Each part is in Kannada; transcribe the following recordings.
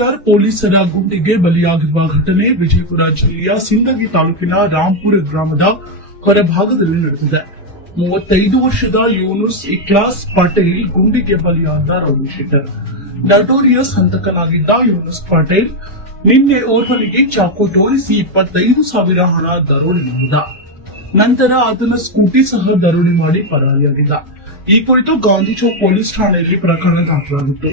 ಶೀಟರ್ ಪೊಲೀಸರ ಗುಂಡಿಗೆ ಬಲಿಯಾಗಿರುವ ಘಟನೆ ವಿಜಯಪುರ ಜಿಲ್ಲೆಯ ಸಿಂದಗಿ ತಾಲೂಕಿನ ರಾಂಪುರ ಗ್ರಾಮದ ಹೊರಭಾಗದಲ್ಲಿ ನಡೆದಿದೆ. 35 ವರ್ಷದ ಯೂನುಸ್ ಇಕ್ಲಾಸ್ ಪಟೇಲ್ ಗುಂಡಿಗೆ ಬಲಿಯಾದ ರೌಡಿ ಶೀಟರ್. ನಟೋರಿಯಸ್ ಹಂತಕನಾಗಿದ್ದ ಯೂನುಸ್ ಪಟೇಲ್ ನಿನ್ನೆ ಓರ್ವನಿಗೆ ಚಾಕು ತೋರಿಸಿ 25,000 ಹಣ ದರೋಡೆ ಮಾಡಿದ. ನಂತರ ಆತನ ಸ್ಕೂಟಿ ಸಹ ದರೋಡೆ ಮಾಡಿ ಪರಾರಿಯಾಗಿದ್ದ. ಈ ಕುರಿತು ಗಾಂಧಿ ಚೌಕ್ ಪೊಲೀಸ್ ಠಾಣೆಯಲ್ಲಿ ಪ್ರಕರಣ ದಾಖಲಾಗಿತ್ತು.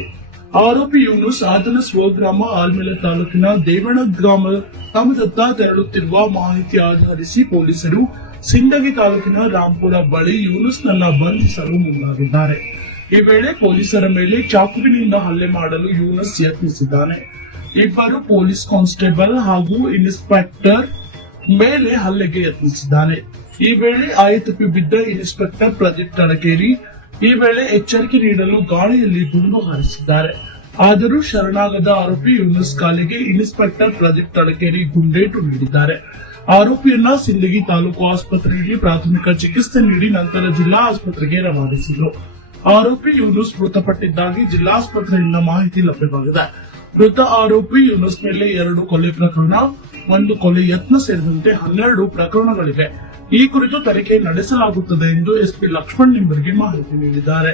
ಆರೋಪಿ ಯೂನುಸ್ ಆತನ ಸ್ವಗ್ರಾಮ ಆಲ್ಮೇಲ ತಾಲೂಕಿನ ದೇವಣ ಗ್ರಾಮದತ್ತ ತೆರಳುತ್ತಿರುವ ಮಾಹಿತಿ ಆಧರಿಸಿ ಪೊಲೀಸರು ಸಿಂದಗಿ ತಾಲೂಕಿನ ರಾಂಪುರ ಬಳಿ ಯೂನುಸ್ ನನ್ನ ಬಂಧಿಸಲು ಮುಂದಾಗಿದ್ದಾರೆ. ಈ ವೇಳೆ ಪೊಲೀಸರ ಮೇಲೆ ಚಾಕುವಿನಿಂದ ಹಲ್ಲೆ ಮಾಡಲು ಯೂನುಸ್ ಯತ್ನಿಸಿದ್ದಾನೆ. ಇಬ್ಬರು ಪೊಲೀಸ್ ಕಾನ್ಸ್ಟೇಬಲ್ ಹಾಗೂ ಇನ್ಸ್ಪೆಕ್ಟರ್ ಮೇಲೆ ಹಲ್ಲೆಗೆ ಯತ್ನಿಸಿದ್ದಾನೆ. ಈ ವೇಳೆ ಆಯತಪ್ಪಿ ಬಿದ್ದ ಇನ್ಸ್ಪೆಕ್ಟರ್ ಪ್ರದೀಪ್ ತಡಕೇರಿ ಈ ವೇಳೆ ಎಚ್ಚರಿಕೆ ನೀಡಲು ಗಾಳಿಯಲ್ಲಿ ಗುಂಡು ಹಾರಿಸಿದ್ದಾರೆ. ಆದರೂ ಶರಣಾಗದ ಆರೋಪಿ ಯೂನುಸ್ ಕಾಲಿಗೆ ಇನ್ಸ್ಪೆಕ್ಟರ್ ಪ್ರದೀಪ್ ತಡಕೇರಿ ಗುಂಡೇಟು ನೀಡಿದ್ದಾರೆ. ಆರೋಪಿಯನ್ನ ಸಿಂದಗಿ ತಾಲೂಕು ಆಸ್ಪತ್ರೆಯಲ್ಲಿ ಪ್ರಾಥಮಿಕ ಚಿಕಿತ್ಸೆ ನೀಡಿ ನಂತರ ಜಿಲ್ಲಾ ಆಸ್ಪತ್ರೆಗೆ ರವಾನಿಸಿದರು. ಆರೋಪಿ ಯೂನುಸ್ ಮೃತಪಟ್ಟಿದ್ದಾಗಿ ಜಿಲ್ಲಾಸ್ಪತ್ರೆಯಿಂದ ಮಾಹಿತಿ ಲಭ್ಯವಾಗಿದೆ. ಮೃತ ಆರೋಪಿ ಯೂನುಸ್ ಮೇಲೆ 2 ಕೊಲೆ ಪ್ರಕರಣ, 1 ಕೊಲೆ ಯತ್ನ ಸೇರಿದಂತೆ 12 ಪ್ರಕರಣಗಳಿವೆ. ಈ ಕುರಿತು ತನಿಖೆ ನಡೆಸಲಾಗುತ್ತದೆ ಎಂದು ಎಸ್ಪಿ ಲಕ್ಷ್ಮಣ್ ನಿಂಬರ್ಗೆ ಮಾಹಿತಿ ನೀಡಿದ್ದಾರೆ.